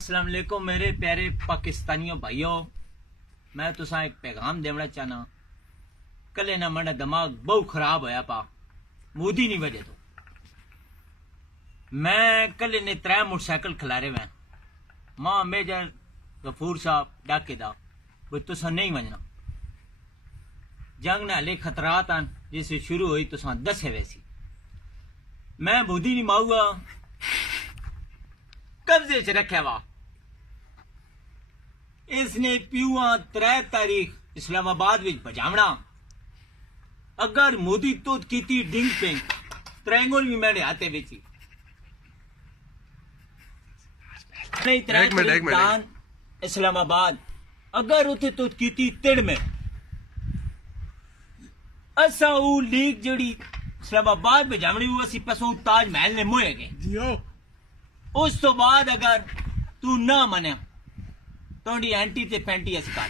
अस्सलाम वालेकुम मेरे प्यारे पाकिस्तानियों भाइयों, मैं तुसा एक पैगाम देना चाहना। कल ना मेरा दिमाग बहुत खराब होया पा मोदी नी वजह तो। मैं कल ने 3 मोटरसाइकिल खिलारे हुए मां मेजर गफूर साहब डाके दा वो तुसा नहीं वजना। जंग ने हले खतरात आन जिसे शुरू हुई तुसा दसे वैसी। मैं मोदी नी माऊगा कब्जे च रखे वा। इसने प्यूआ 3 तारीख इस्लामाबाद विच भजावना। अगर मोदी तो की डिंग पिंग त्रेंगोल भी मेरे हाथे विच नहीं। 3 तारीख इस्लामाबाद अगर उथे तो की तिड़ में असा वो लीग जड़ी इस्लामाबाद भजावनी वो असी पसों ताज महल ने मोए गए। उस तो बाद अगर तू ना मने तो एंटी ते पैंटी अस कर